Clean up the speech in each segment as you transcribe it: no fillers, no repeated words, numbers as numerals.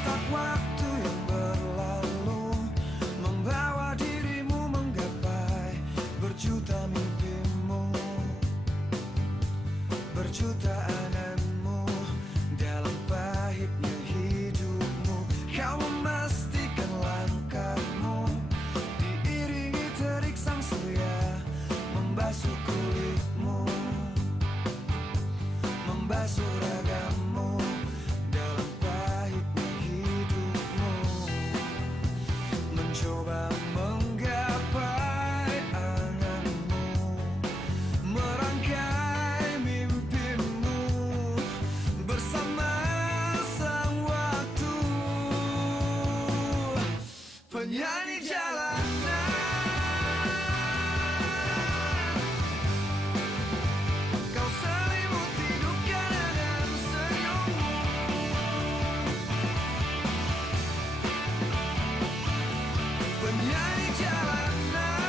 Setak waktu yang berlalu membawa dirimu menggapai berjuta mimpimu, berjuta anganmu dalam pahitnya hidupmu. Kau memastikan langkahmu diiringi terik sang surya membasuh kulitmu, membasuh ragamu dalam pahitnya hidupmu. Mencoba menggapai anganmu, merangkai mimpimu bersama sang waktu. Penyanyi jalanan, kau selimuti duka dengan senyummu. Penyanyi jalanan,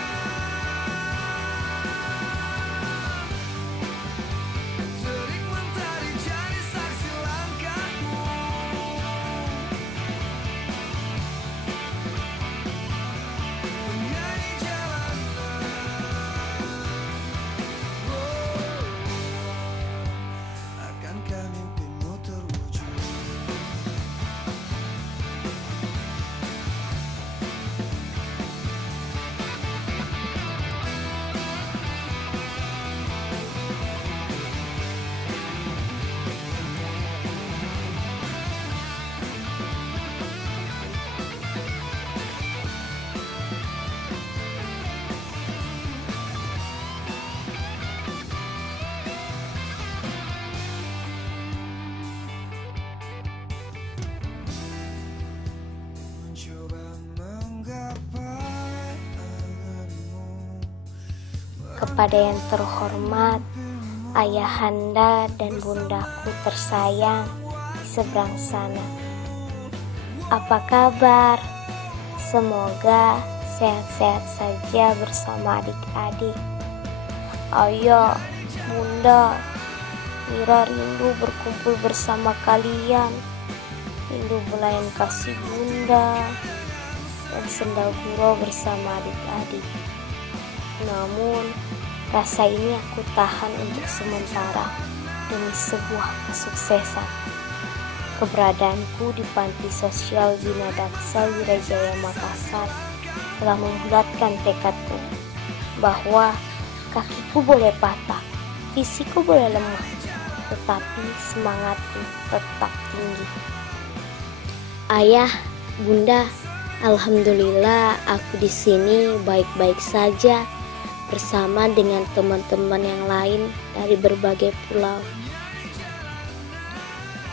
terik mentari jadi saksi langkahmu. Penyanyi jalanan, akankah mimpimu terwujud? Mencoba menggapai anganmu, Kepada yang terhormat, ayahanda dan bundaku tersayang di seberang sana. Apa kabar? Semoga sehat-sehat saja bersama adik-adik. Ayo, bunda, Mira rindu berkumpul bersama kalian. Rindu belayan kasih bunda dan sendal gurau bersama adik-adik. Namun, rasa ini aku tahan untuk sementara demi sebuah kesuksesan. Keberadaanku di Panti Sosial Bina Daksa Wirajaya Makassar telah membulatkan tekadku bahwa kakiku boleh patah, fisikku boleh lemah, tetapi semangatku tetap tinggi. Ayah, bunda, alhamdulillah aku di sini baik-baik saja bersama dengan teman-teman yang lain dari berbagai pulau.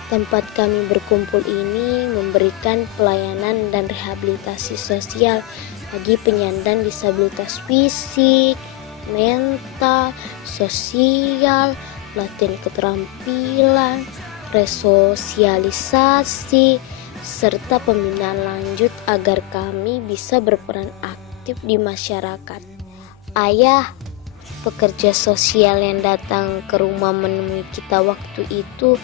Tempat kami berkumpul ini memberikan pelayanan dan rehabilitasi sosial bagi penyandang disabilitas fisik, mental, sosial, latihan keterampilan, resosialisasi, serta pembinaan lanjut agar kami bisa berperan aktif di masyarakat. Ayah, pekerja sosial yang datang ke rumah menemui kita waktu itu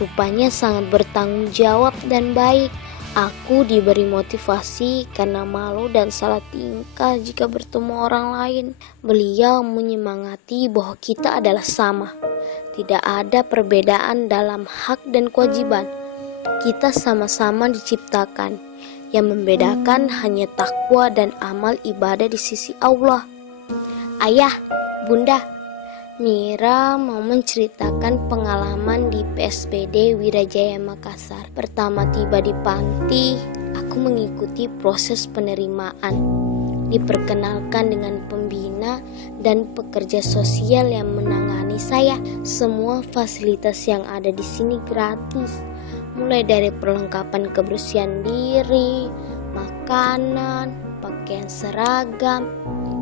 rupanya sangat bertanggung jawab dan baik. Aku diberi motivasi karena malu dan salah tingkah jika bertemu orang lain. Beliau menyemangati bahwa kita adalah sama. Tidak ada perbedaan dalam hak dan kewajiban. Kita sama-sama diciptakan. Yang membedakan hanya takwa dan amal ibadah di sisi Allah. Ayah, bunda, Mira mau menceritakan pengalaman di PSBD Wirajaya Makassar. Pertama tiba di panti, aku mengikuti proses penerimaan. Diperkenalkan dengan pembina dan pekerja sosial yang menangani saya. Semua fasilitas yang ada di sini gratis, mulai dari perlengkapan kebersihan diri, makanan, pakaian seragam,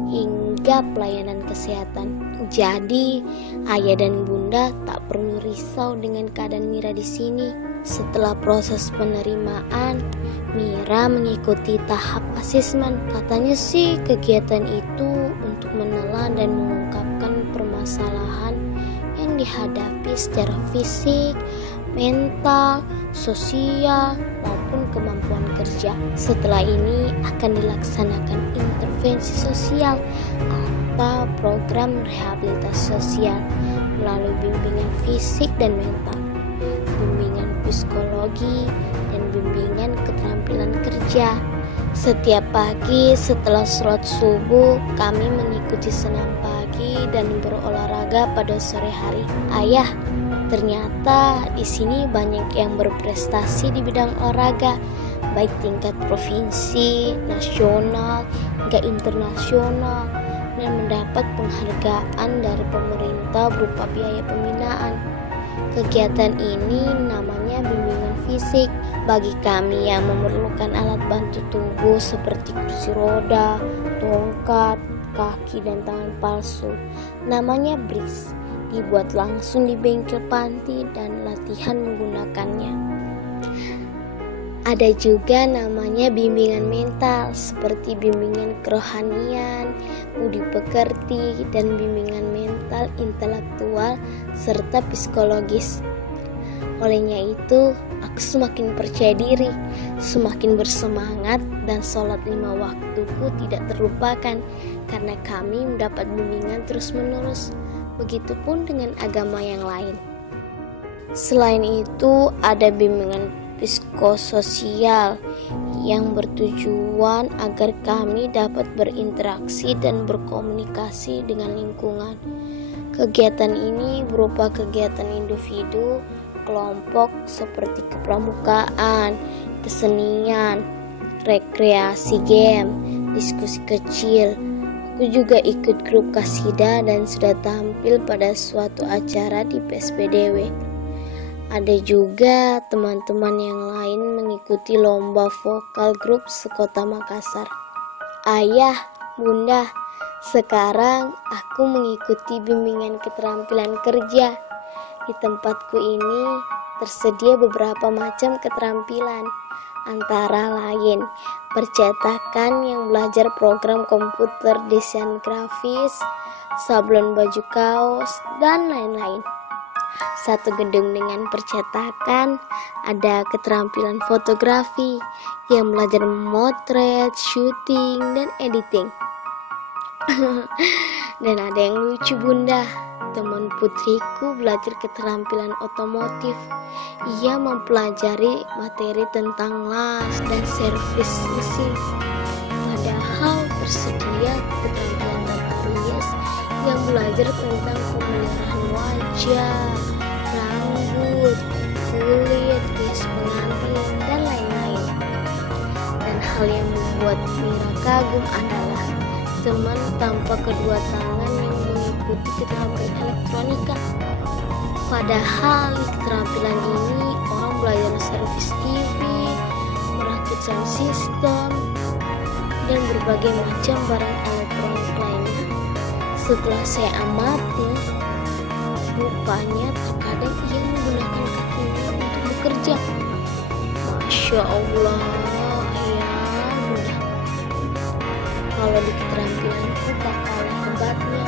hingga pelayanan kesehatan. Jadi, ayah dan bunda tak perlu risau dengan keadaan Mira di sini. Setelah proses penerimaan, Mira mengikuti tahap asesmen. Katanya sih kegiatan itu untuk menelan dan mengungkapkan permasalahan yang dihadapi secara fisik, mental, sosial, maupun kemampuan kerja. Setelah ini akan dilaksanakan intervensi sosial atau program rehabilitasi sosial melalui bimbingan fisik dan mental, bimbingan psikologi, dan bimbingan keterampilan kerja. Setiap pagi setelah sholat subuh, kami mengikuti senam pagi dan berolahraga pada sore hari. Ayah, ternyata di sini banyak yang berprestasi di bidang olahraga, baik tingkat provinsi, nasional, hingga internasional, dan mendapat penghargaan dari pemerintah berupa biaya pembinaan. Kegiatan ini namanya bimbingan fisik bagi kami yang memerlukan alat bantu tubuh seperti kursi roda, tongkat, kaki dan tangan palsu. Namanya BRIS, dibuat langsung di bengkel panti dan latihan menggunakannya. Ada juga namanya bimbingan mental seperti bimbingan kerohanian, budi pekerti, dan bimbingan mental intelektual serta psikologis. Olehnya itu, aku semakin percaya diri, semakin bersemangat, dan sholat 5 waktuku tidak terlupakan karena kami mendapat bimbingan terus-menerus. Begitupun dengan agama yang lain. Selain itu, ada bimbingan psikososial yang bertujuan agar kami dapat berinteraksi dan berkomunikasi dengan lingkungan. Kegiatan ini berupa kegiatan individu, kelompok seperti kepramukaan, kesenian, rekreasi game, diskusi kecil. Aku juga ikut grup kasidah dan sudah tampil pada suatu acara di PSBDW. Ada juga teman-teman yang lain mengikuti lomba vokal grup sekota Makassar. Ayah, bunda, sekarang aku mengikuti bimbingan keterampilan kerja. Di tempatku ini tersedia beberapa macam keterampilan, antara lain percetakan yang belajar program komputer, desain grafis, sablon baju kaos, dan lain-lain. Satu gedung dengan percetakan, ada keterampilan fotografi yang belajar memotret, syuting, dan editing. Dan ada yang lucu bunda, teman putriku belajar keterampilan otomotif. Ia mempelajari materi tentang las dan servis mesin. Padahal tersedia keterampilan notarius yang belajar tentang pemeliharaan wajah, rambut, kulit, hias pengantin, dan lain-lain. Dan hal yang membuat Mira kagum adalah teman tanpa kedua tangan yang mengikuti keterampilan elektronika. Padahal di keterampilan ini orang belajar servis TV, merakit sound system, dan berbagai macam barang elektronik lainnya. Setelah saya amati, rupanya terkadang ia menggunakan kakinya untuk bekerja. Masya Allah, ya mudah. Kalau di keterampilanku tak kalah hebatnya,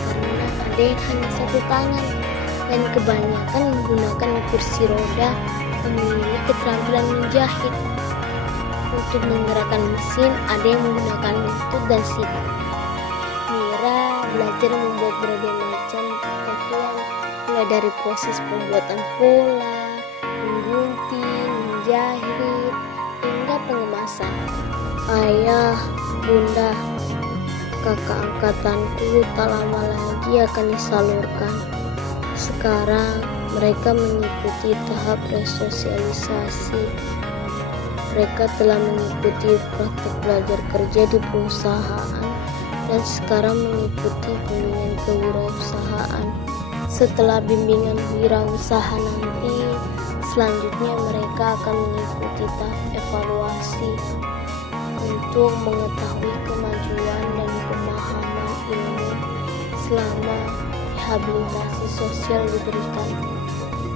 karena ada yang hanya satu tangan dan kebanyakan menggunakan kursi roda memiliki keterampilan menjahit. Untuk menggerakkan mesin, ada yang menggunakan lutut dan siku. Mira belajar membuat berbagai macam pakaian, mulai dari proses pembuatan pola, menggunting, menjahit, hingga pengemasan. Ayah, bunda, kakak angkatanku tak lama lagi akan disalurkan. Sekarang mereka mengikuti tahap resosialisasi. Mereka telah mengikuti praktik belajar kerja di perusahaan dan sekarang mengikuti bimbingan kewirausahaan. Setelah bimbingan wirausaha nanti, selanjutnya mereka akan mengikuti tahap evaluasi untuk mengetahui kemajuan dan pemahaman ilmu selama rehabilitasi sosial diberikan.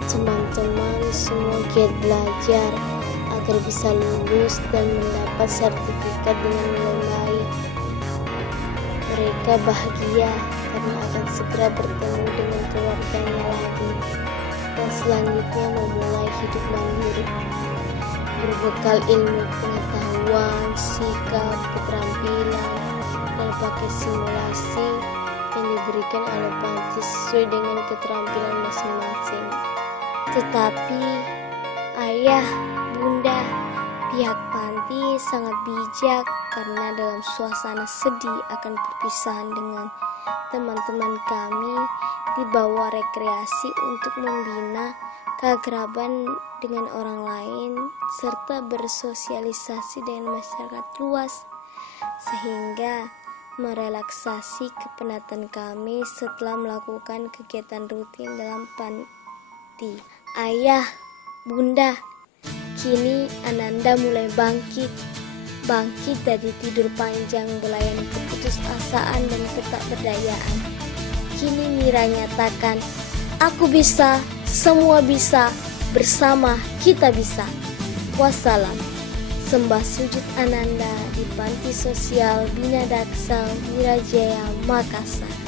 Teman-teman semua giat belajar agar bisa lulus dan mendapat sertifikat dengan nilai baik. Mereka bahagia karena akan segera bertemu dengan keluarganya lagi dan selanjutnya memulai hidup mandiri. berbekal ilmu pengetahuan, sikap, keterampilan, dan pakai simulasi yang diberikan oleh panti sesuai dengan keterampilan masing-masing. Tetapi ayah, bunda, pihak panti sangat bijak karena dalam suasana sedih akan perpisahan dengan teman-teman kami dibawa rekreasi untuk membina keakraban dengan orang lain serta bersosialisasi dengan masyarakat luas sehingga merelaksasi kepenatan kami setelah melakukan kegiatan rutin dalam panti. Ayah, bunda, kini Ananda mulai bangkit dari tidur panjang belayan keputusasaan dan ketakberdayaan. Kini Mira nyatakan, aku bisa, semua bisa, bersama kita bisa. Wassalam. Sembah sujud Ananda di Panti Sosial Bina Daksa Wirajaya, Makassar.